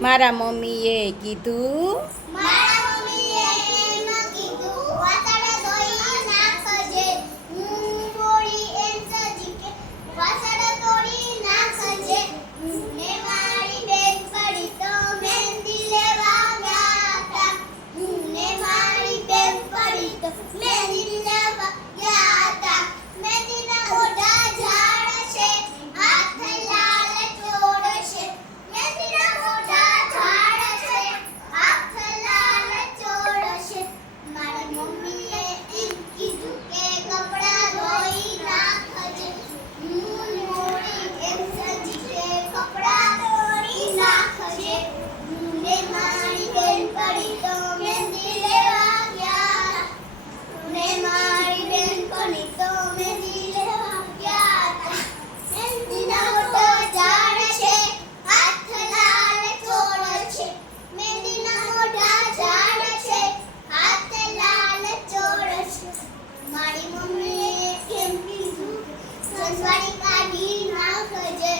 મારા મમ્મીએ કીધું મારા મમ્મીએ કીધું મમ્મીએ કેમ કીધું સસવાડી કાઢી નાખ જે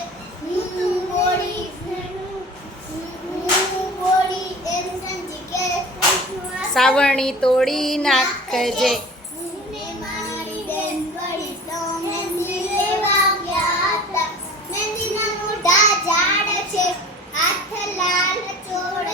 હું બોડી હું બોડી તોડી નાખજે. ઝાડ છે હાથ લાલ ચોડ